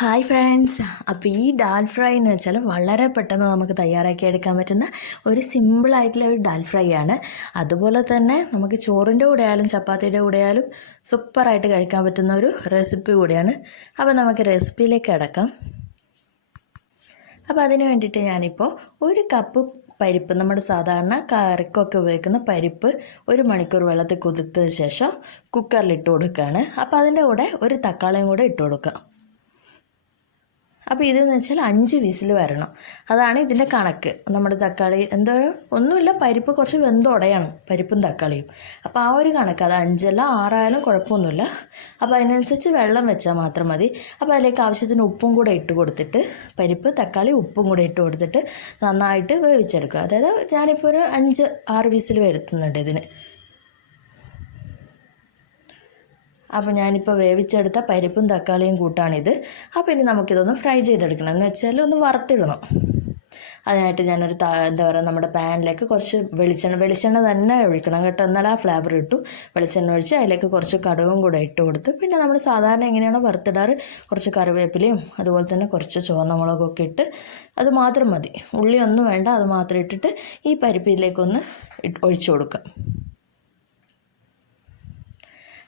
Hi friends, അപ്പോൾ ഈ dal fry എന്ന് വെച്ചാൽ വളരെ പെട്ടെന്ന് നമുക്ക് തയ്യാറാക്കി എടുക്കാൻ പറ്റുന്ന ഒരു സിമ്പിളായിട്ടുള്ള ഒരു ഡാൽ ഫ്രൈ ആണ്. അതുപോലെ തന്നെ നമുക്ക് ചോറിൻ്റെ കൂടെ ആയാലും ചപ്പാത്തിയുടെ കൂടെ ആയാലും സൂപ്പറായിട്ട് കഴിക്കാൻ പറ്റുന്ന ഒരു റെസിപ്പി കൂടിയാണ്. അപ്പോൾ നമുക്ക് റെസിപ്പിയിലേക്ക് കിടക്കാം. അപ്പോൾ അതിന് വേണ്ടിയിട്ട് ഞാനിപ്പോൾ ഒരു കപ്പ് പരിപ്പ്, നമ്മുടെ സാധാരണ കറിക്കൊക്കെ ഉപയോഗിക്കുന്ന പരിപ്പ് 1 മണിക്കൂർ വെള്ളത്തിൽ കുതിർത്തതിന് ശേഷം കുക്കറിലിട്ട് കൊടുക്കുകയാണ്. അപ്പോൾ അതിൻ്റെ കൂടെ ഒരു തക്കാളിയും കൂടെ ഇട്ട് കൊടുക്കാം. അപ്പോൾ ഇതെന്ന് വെച്ചാൽ 5 വിസിൽ വരണം, അതാണ് ഇതിൻ്റെ കണക്ക്. നമ്മുടെ തക്കാളി ഒന്നുമില്ല, പരിപ്പ് കുറച്ച് വെന്തുടയണം, പരിപ്പും തക്കാളിയും. അപ്പോൾ ആ ഒരു കണക്ക്, അത് 5 അല്ല 6 ആയാലും കുഴപ്പമൊന്നുമില്ല. അപ്പോൾ അതിനനുസരിച്ച് വെള്ളം വെച്ചാൽ മാത്രം മതി. അപ്പോൾ അതിലേക്ക് ആവശ്യത്തിന് ഉപ്പും കൂടെ ഇട്ട് കൊടുത്തിട്ട്, പരിപ്പ് തക്കാളി ഉപ്പും കൂടെ ഇട്ട് കൊടുത്തിട്ട് നന്നായിട്ട് വേവിച്ചെടുക്കുക. അതായത് ഞാനിപ്പോൾ ഒരു 5-6 വിസിൽ വരുത്തുന്നുണ്ട് ഇതിന്. അപ്പോൾ ഞാനിപ്പോൾ വേവിച്ചെടുത്ത പരിപ്പും തക്കാളിയും കൂട്ടാണിത്. അപ്പോൾ ഇനി നമുക്കിതൊന്ന് ഫ്രൈ ചെയ്തെടുക്കണം, എന്ന് വെച്ചാൽ ഒന്ന് വറുത്തിടണം. അതിനായിട്ട് ഞാനൊരു നമ്മുടെ പാനിലേക്ക് കുറച്ച് വെളിച്ചെണ്ണ തന്നെ ഒഴിക്കണം കേട്ടോ, എന്നാലും ആ ഫ്ലേവർ കിട്ടും. വെളിച്ചെണ്ണ ഒഴിച്ച് അതിലേക്ക് കുറച്ച് കടുകും കൂടെ ഇട്ട് കൊടുത്ത്, പിന്നെ നമ്മൾ സാധാരണ എങ്ങനെയാണോ വറുത്തിടാറ്, കുറച്ച് കറിവേപ്പിലയും അതുപോലെ തന്നെ കുറച്ച് ചുവന്ന മുളകൊക്കെ ഇട്ട്, അത് മാത്രം മതി, ഉള്ളിയൊന്നും വേണ്ട, അത് മാത്രം ഇട്ടിട്ട് ഈ പരിപ്പിലേക്കൊന്ന് ഒഴിച്ചു കൊടുക്കാം.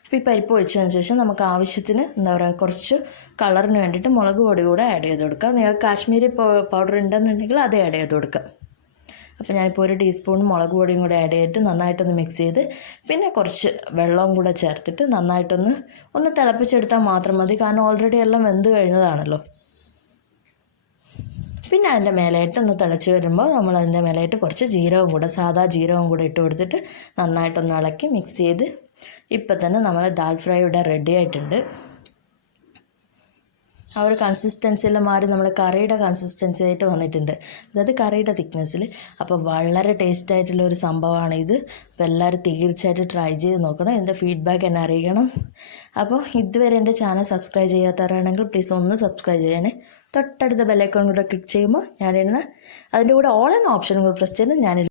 അപ്പോൾ ഈ പരിപ്പ് ഒഴിച്ചതിന് ശേഷം നമുക്ക് ആവശ്യത്തിന് കുറച്ച് കളറിന് വേണ്ടിയിട്ട് മുളക് പൊടി കൂടെ ആഡ് ചെയ്ത് കൊടുക്കുക. നിങ്ങൾക്ക് കാശ്മീരി പൗഡർ ഉണ്ടെന്നുണ്ടെങ്കിൽ അത് ആഡ് ചെയ്ത് കൊടുക്കുക. അപ്പോൾ ഞാനിപ്പോൾ 1 ടീസ്പൂൺ മുളക് പൊടിയും കൂടെ ആഡ് ചെയ്തിട്ട് നന്നായിട്ടൊന്ന് മിക്സ് ചെയ്ത്, പിന്നെ കുറച്ച് വെള്ളവും കൂടെ ചേർത്തിട്ട് നന്നായിട്ടൊന്ന് തിളപ്പിച്ചെടുത്താൽ മാത്രം മതി. കാരണം ഓൾറെഡി എല്ലാം വെന്ത് കഴിഞ്ഞതാണല്ലോ. പിന്നെ അതിൻ്റെ മേലായിട്ട് ഒന്ന് തിളച്ച് വരുമ്പോൾ നമ്മൾ അതിൻ്റെ മേലായിട്ട് കുറച്ച് സാദാ ജീരകവും കൂടെ ഇട്ട് കൊടുത്തിട്ട് നന്നായിട്ടൊന്ന് ഇളക്കി മിക്സ് ചെയ്ത്, ഇപ്പം തന്നെ നമ്മൾ ദാൽ ഫ്രൈ ഇവിടെ റെഡി ആയിട്ടുണ്ട്. ആ ഒരു കൺസിസ്റ്റൻസിയെല്ലാം മാറി നമ്മൾ കറിയുടെ കൺസിസ്റ്റൻസി ആയിട്ട് വന്നിട്ടുണ്ട്, അതായത് കറിയുടെ തിക്നെസ്സിൽ. അപ്പോൾ വളരെ ടേസ്റ്റ് ആയിട്ടുള്ള ഒരു സംഭവമാണ് ഇത്. അപ്പോൾ എല്ലാവരും തീർച്ചയായിട്ടും ട്രൈ ചെയ്ത് നോക്കണം, ഇതിൻ്റെ ഫീഡ്ബാക്ക് എന്നെ അറിയിക്കണം. അപ്പോൾ ഇതുവരെ എൻ്റെ ചാനൽ സബ്സ്ക്രൈബ് ചെയ്യാത്തവരാണെങ്കിൽ പ്ലീസ് ഒന്ന് സബ്സ്ക്രൈബ് ചെയ്യണേ. തൊട്ടടുത്ത ബെല്ലൈക്കൺ കൂടെ ക്ലിക്ക് ചെയ്യുമ്പോൾ അതിൻ്റെ കൂടെ ഓൾ എന്ന ഓപ്ഷൻ കൂടെ പ്രസ് ചെയ്ത്